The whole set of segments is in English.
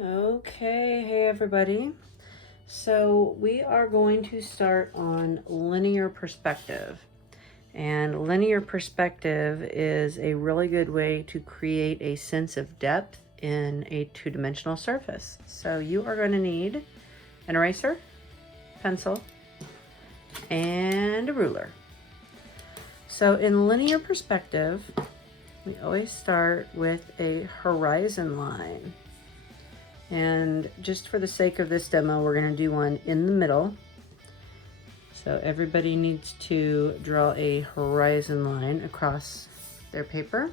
Okay, hey everybody. So we are going to start on linear perspective. And linear perspective is a really good way to create a sense of depth in a two-dimensional surface. So you are going to need an eraser, pencil, and a ruler. So in linear perspective, we always start with a horizon line. And just for the sake of this demo, we're going to do one in the middle. So everybody needs to draw a horizon line across their paper.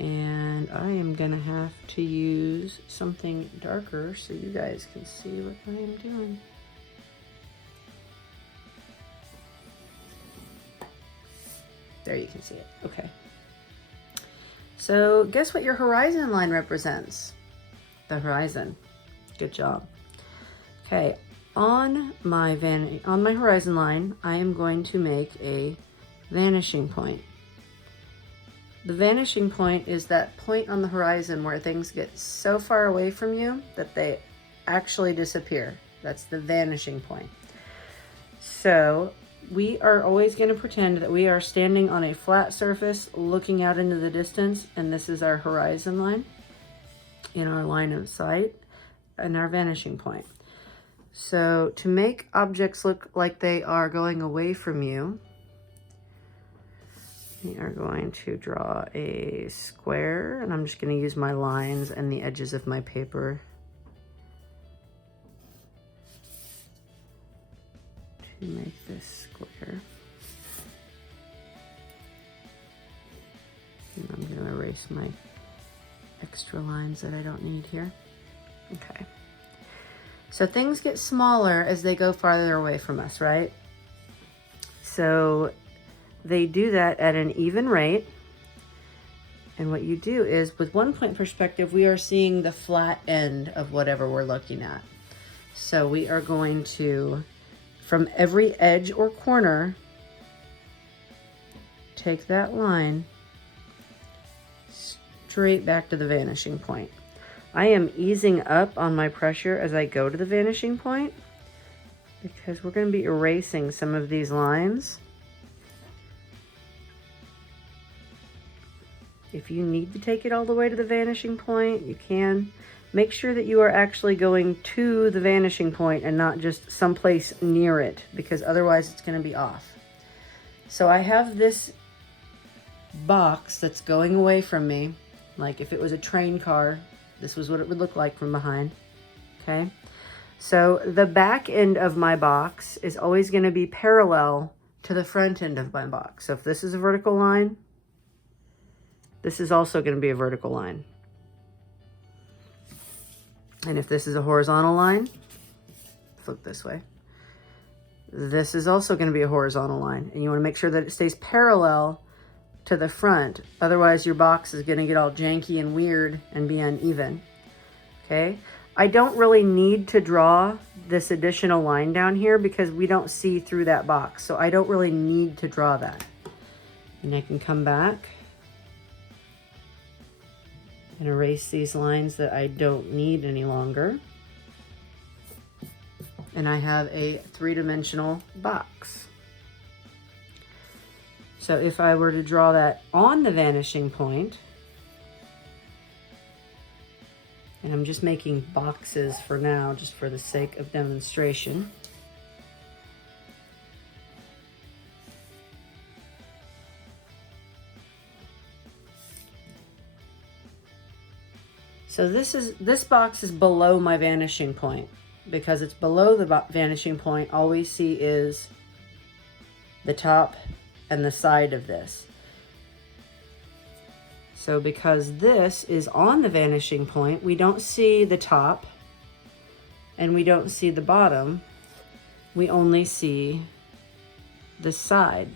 And I am going to have to use something darker so you guys can see what I am doing. There, you can see it. Okay. So guess what your horizon line represents? The horizon. Good job. Okay, on my horizon line, I am going to make a vanishing point. The vanishing point is that point on the horizon where things get so far away from you that they actually disappear. That's the vanishing point. So we are always going to pretend that we are standing on a flat surface looking out into the distance, and this is our horizon line in our line of sight and our vanishing point. So to make objects look like they are going away from you, we are going to draw a square, and I'm just going to use my lines and the edges of my paper to make this square. And I'm going to erase my extra lines that I don't need here. Okay. So things get smaller as they go farther away from us, right? So they do that at an even rate. And what you do is, with 1 point perspective, we are seeing the flat end of whatever we're looking at. So we are going to, from every edge or corner, take that line straight back to the vanishing point. I am easing up on my pressure as I go to the vanishing point because we're going to be erasing some of these lines. If you need to take it all the way to the vanishing point, you can. Make sure that you are actually going to the vanishing point and not just someplace near it, because otherwise it's going to be off. So I have this box that's going away from me. Like if it was a train car, this was what it would look like from behind. Okay. So the back end of my box is always going to be parallel to the front end of my box. So if this is a vertical line, this is also going to be a vertical line. And if this is a horizontal line, flip this way, this is also going to be a horizontal line. And you want to make sure that it stays parallel to the front. Otherwise your box is going to get all janky and weird and be uneven. Okay. I don't really need to draw this additional line down here because we don't see through that box. So I don't really need to draw that. And I can come back and erase these lines that I don't need any longer. And I have a three-dimensional box. So if I were to draw that on the vanishing point, and I'm just making boxes for now, just for the sake of demonstration. So this box is below my vanishing point. Because it's below the vanishing point, all we see is the top and the side of this. So because this is on the vanishing point, we don't see the top and we don't see the bottom. We only see the side.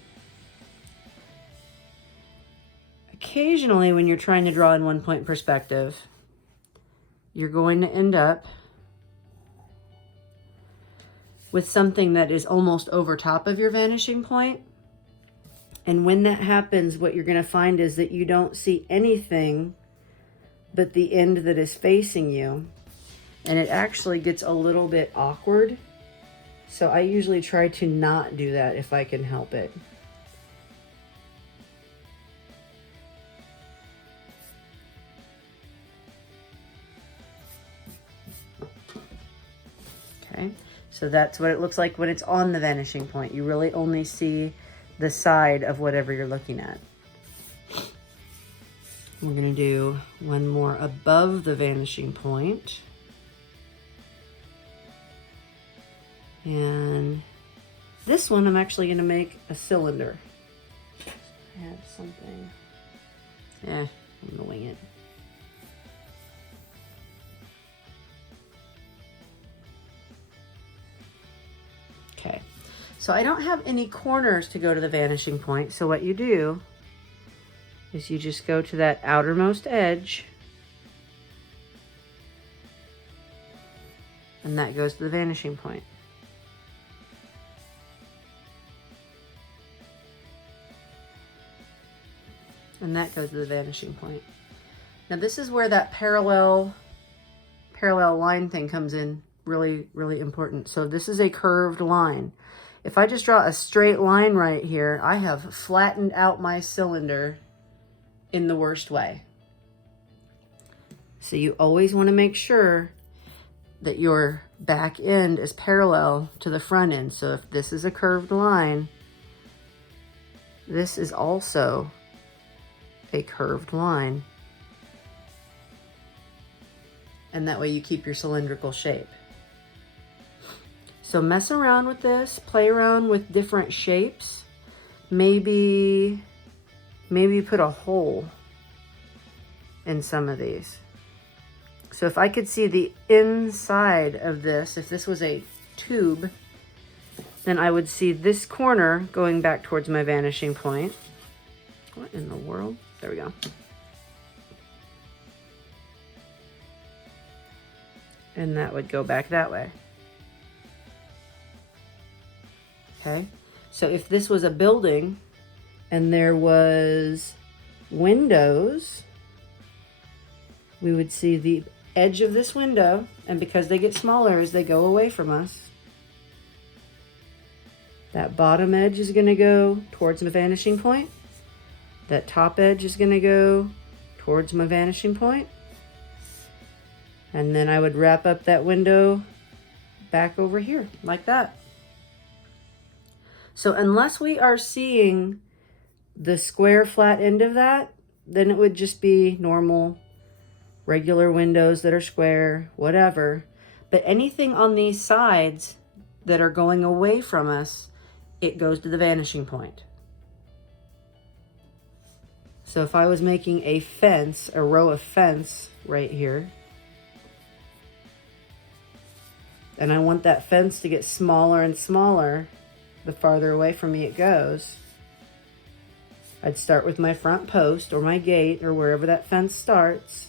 Occasionally, when you're trying to draw in 1 point perspective, you're going to end up with something that is almost over top of your vanishing point. And when that happens, what you're going to find is that you don't see anything but the end that is facing you. And it actually gets a little bit awkward. So I usually try to not do that if I can help it. Okay, so that's what it looks like when it's on the vanishing point. You really only see the side of whatever you're looking at. We're gonna do one more above the vanishing point. And this one I'm actually gonna make a cylinder. I have something. I'm gonna wing it. Okay, so I don't have any corners to go to the vanishing point. So what you do is you just go to that outermost edge, and that goes to the vanishing point. And that goes to the vanishing point. Now this is where that parallel line thing comes in really, really important. So this is a curved line. If I just draw a straight line right here, I have flattened out my cylinder in the worst way. So you always want to make sure that your back end is parallel to the front end. So if this is a curved line, this is also a curved line. And that way you keep your cylindrical shape. So mess around with this, play around with different shapes. Maybe put a hole in some of these. So if I could see the inside of this, if this was a tube, then I would see this corner going back towards my vanishing point. What in the world? There we go. And that would go back that way. Okay, so if this was a building and there was windows, we would see the edge of this window, and because they get smaller as they go away from us, that bottom edge is going to go towards my vanishing point. That top edge is going to go towards my vanishing point. And then I would wrap up that window back over here like that. So unless we are seeing the square flat end of that, then it would just be normal, regular windows that are square, whatever. But anything on these sides that are going away from us, it goes to the vanishing point. So if I was making a fence, a row of fence right here, and I want that fence to get smaller and smaller the farther away from me it goes, I'd start with my front post or my gate or wherever that fence starts,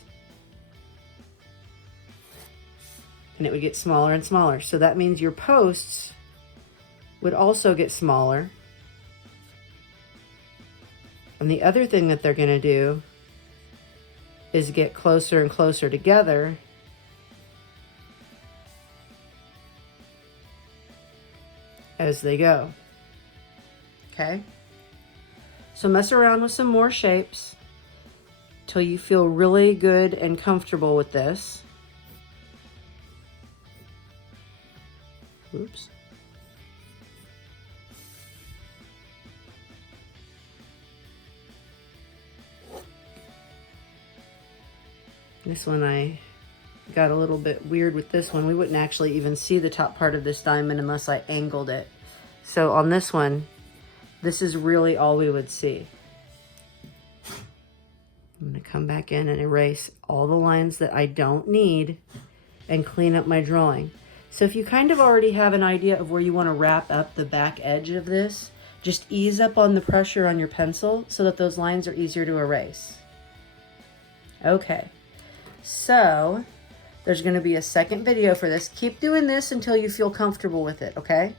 and it would get smaller and smaller. So that means your posts would also get smaller. And the other thing that they're going to do is get closer and closer together as they go. Okay? So mess around with some more shapes till you feel really good and comfortable with this. Oops. This one I got a little bit weird with this one. We wouldn't actually even see the top part of this diamond unless I angled it. So on this one, this is really all we would see. I'm going to come back in and erase all the lines that I don't need and clean up my drawing. So if you kind of already have an idea of where you want to wrap up the back edge of this, just ease up on the pressure on your pencil so that those lines are easier to erase. Okay. So there's going to be a second video for this. Keep doing this until you feel comfortable with it, okay?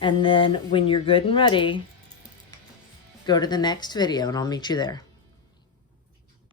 And then when you're good and ready, go to the next video and I'll meet you there.